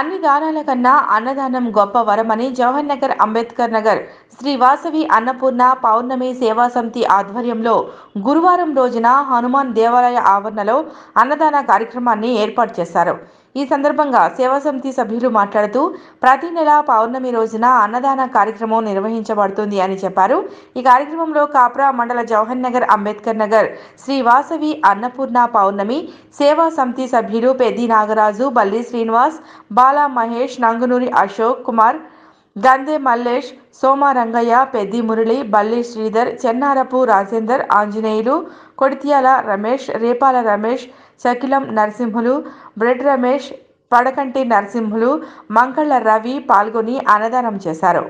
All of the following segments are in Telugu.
అన్ని దానాల కన్నా అన్నదానం గొప్ప వరమని జవహర్ నగర్ అంబేద్కర్ నగర్ శ్రీ వాసవి అన్నపూర్ణ పౌర్ణమి సేవా సమితి ఆధ్వర్యంలో గురువారం రోజున హనుమాన్ దేవాలయ ఆవరణలో అన్నదాన కార్యక్రమాన్ని ఏర్పాటు చేశారు. ఈ సందర్భంగా సేవా సమితి సభ్యులు మాట్లాడుతూ ప్రతి నెల పౌర్ణమి రోజున అన్నదాన కార్యక్రమం నిర్వహించబడుతుంది అని చెప్పారు. ఈ కార్యక్రమంలో కాప్రా మండల జవహర్ నగర్ అంబేద్కర్ నగర్ శ్రీ వాసవి అన్నపూర్ణ పౌర్ణమి సేవా సమితి సభ్యులు పెద్ది నాగరాజు, బల్లి శ్రీనివాస్, బాలా మహేష్, నంగునూరి అశోక్ కుమార్, గంధే మల్లేష్, సోమ రంగయ్య, పెద్ది మురళి, బల్లి శ్రీధర్, చెన్నారపు రాజేందర్, ఆంజనేయులు, కొడిత్యాల రమేష్, రేపాల రమేష్, శకిలం నరసింహులు, బ్రెడ్ రమేష్, పడకంటి నరసింహులు, మంకళ్ళ రవి పాల్గొని అన్నదానం చేశారు.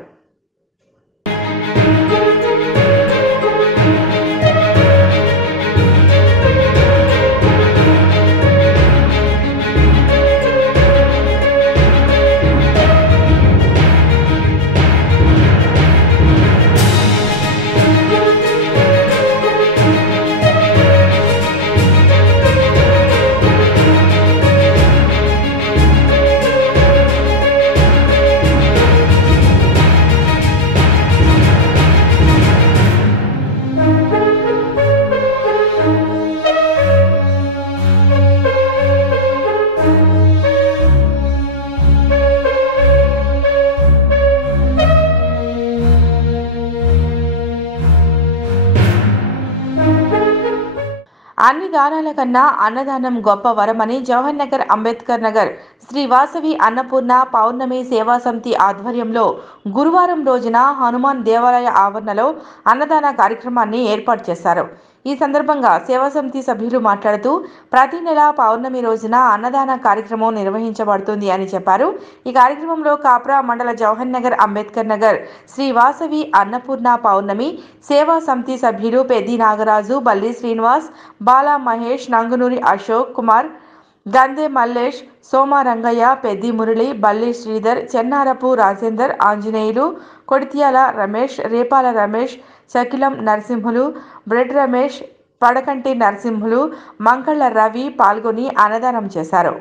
అన్ని దానాల కన్నా అన్నదానం గొప్ప వరమని జవహర్ నగర్ అంబేద్కర్ నగర్ శ్రీ వాసవి అన్నపూర్ణ పౌర్ణమి సేవా సమితి ఆధ్వర్యంలో గురువారం రోజున హనుమాన్ దేవాలయ ఆవరణలో అన్నదాన కార్యక్రమాన్ని ఏర్పాటు చేశారు. ఈ సందర్భంగా సేవా సమితి సభ్యులు మాట్లాడుతూ ప్రతి నెల పౌర్ణమి రోజున అన్నదాన కార్యక్రమం నిర్వహించబడుతుంది అని చెప్పారు. ఈ కార్యక్రమంలో కాప్రా మండల జవహర్ నగర్ అంబేద్కర్ నగర్ శ్రీ వాసవి అన్నపూర్ణ పౌర్ణమి సేవా సమితి సభ్యులు పెద్ది నాగరాజు, బల్లి శ్రీనివాస్, బాలా మహేష్, నంగునూరి అశోక్ కుమార్, గంధే మల్లేష్, సోమ రంగయ్య, పెద్ది మురళి, బల్లి శ్రీధర్, చెన్నారపు రాజేందర్, ఆంజనేయులు, కొడిత్యాల రమేష్, రేపాల రమేష్, శకిలం నరసింహులు, బ్రెడ్ రమేష్, పడకంటి నరసింహులు, మంకళ్ళ రవి పాల్గొని అన్నదానం చేశారు.